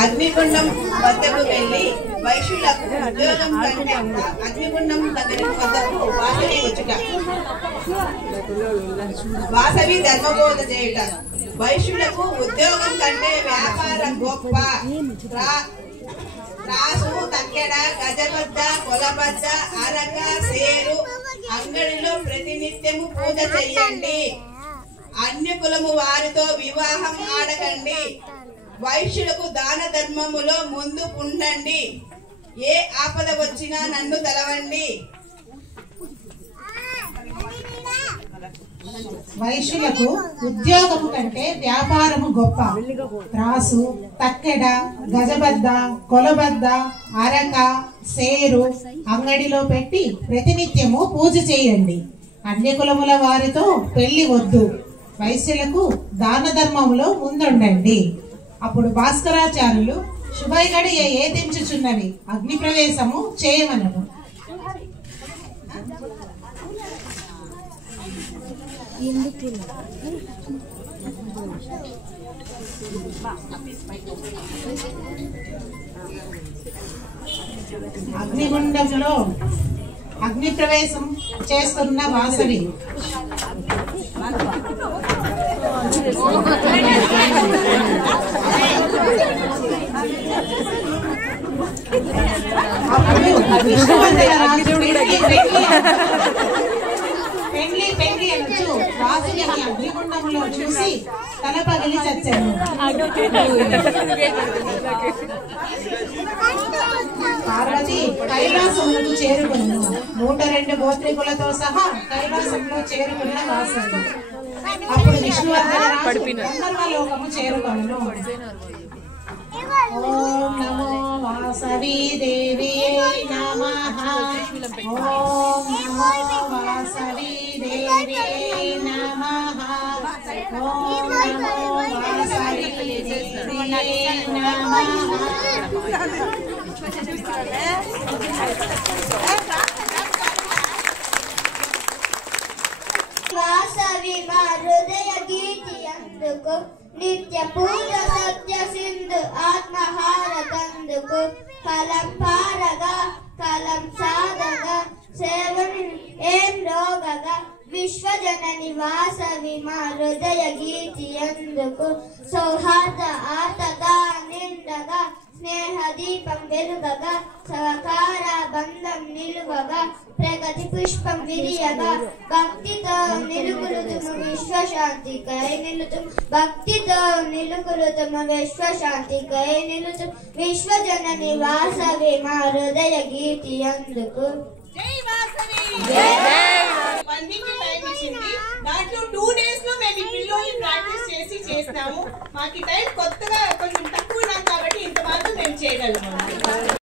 అగ్నిగుండం వద్దకు వెళ్లి వైశ్యులకు ఉద్యోగం కంటే అగ్నిగుండం వద్దకు వాసవి వచ్చుట. వాసవి ధర్మబోధ చేయుట. వైశ్యులకు ఉద్యోగం కంటే వ్యాపారం గొప్ప. రాసు, తక్కెడ, గజబద్ద, కొలబద్ద, అరక, సేరు అంగడిలో ప్రతినిత్యము పూజ చెయ్యండి. అన్య కులము వారితో వివాహం ఆడకండి. వైశ్యులకు దాన ధర్మములో ముందు ఉండండి. ఏ ఆపద వచ్చినా నన్ను తలవండి. వైశ్యులకు ఉద్యోగము కంటే వ్యాపారము గొప్ప. త్రాసు, తక్కెడ, గజబద్ద, కొలబద్ద, అరక, సేరు అంగడిలో పెట్టి ప్రతినిత్యము పూజ చేయండి. అన్య కులముల వారితో పెళ్లి వద్దు. వైశ్యులకు దాన ధర్మములో ముందుండండి. అప్పుడు భాస్కరాచార్యులు శుభైగడి ఏదించుచున్నవి అగ్ని ప్రవేశము చేయమనను. అగ్నిగుండంలో అగ్ని ప్రవేశం చేస్తున్న వాసవి పెండ్లి అనొచ్చు. వాసవి అగ్నిగుండంలో చూసి తల పగిలి చచ్చాను. పార్వతి కైలాసములకు చేరుకును. 102 గోత్రికులతో సహా కైలాసంలో చేరుకున్న వాసవి. అప్పుడు విష్ణువర్ధన గంధర్వలోకము చేరుకొను. ఓం నమో వాసవి దేవి నమః. ఓం నమో వాసవి దేవి నమః. ఓం నమో వాసవి దేవి నమః. వాసవి మా హృదయ గీతి అందుకు నిత్య పూజ సత్య సింధు ఆత్మహారతందుకు కలం పారగా కలం సాగగా సేవని ఏం రోగగా విశ్వజనని వాసవి మా హృదయ గీతి అందుకు సౌహార్ద ఆతగా నిండగా స్నేహ దీపం వెలుగగా సహకార బంధం నిలువగా ప్రగతి పుష్పం విరియగా భక్తితో నిలుగులుతుము విశ్వశాంతికై నిలుతుము భక్తితో నిలుగులుతుము విశ్వశాంతికై నిలుతుము విశ్వజనని వాసవి మా హృదయ గీతి అందుకు. దాంట్లో 2 days లో మేము ఈ పిల్లల్ని ప్రాక్టీస్ చేస్తాము. మాకు టైం కొత్తగా కొంచెం తక్కువ కాబట్టి ఇంత మాత్రం మేము చేయగలము.